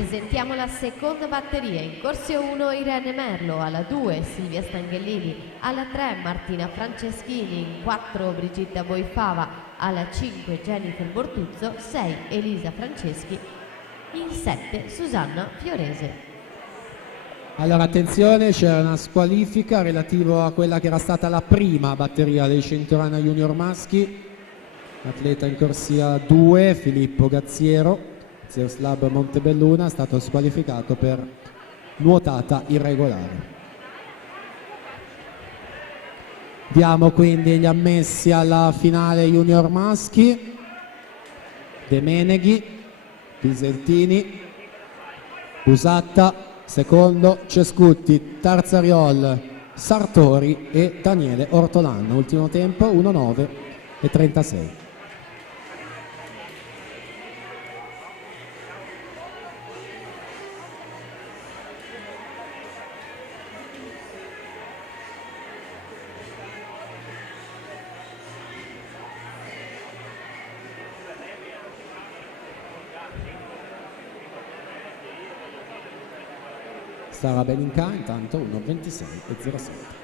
Presentiamo la seconda batteria. In corso 1 Irene Merlo, alla 2 Silvia Stanghellini, alla 3 Martina Franceschini, in 4 Brigitta Boifava, alla 5 Jennifer Bortuzzo, 6 Elisa Franceschi, in 7 Susanna Fiorese. Allora attenzione, c'era una squalifica relativa a quella che era stata la prima batteria dei Centurana Junior maschi. Atleta in corsia 2, Filippo Gazziero, Zeus Lab Montebelluna, è stato squalificato per nuotata irregolare. Diamo quindi gli ammessi alla finale junior maschi: De Meneghi, Piseltini, Busatta, secondo Cescutti, Tarzariol, Sartori e Daniele Ortolan. Ultimo tempo 1:09:36. Sara Belinca intanto 1:26:07.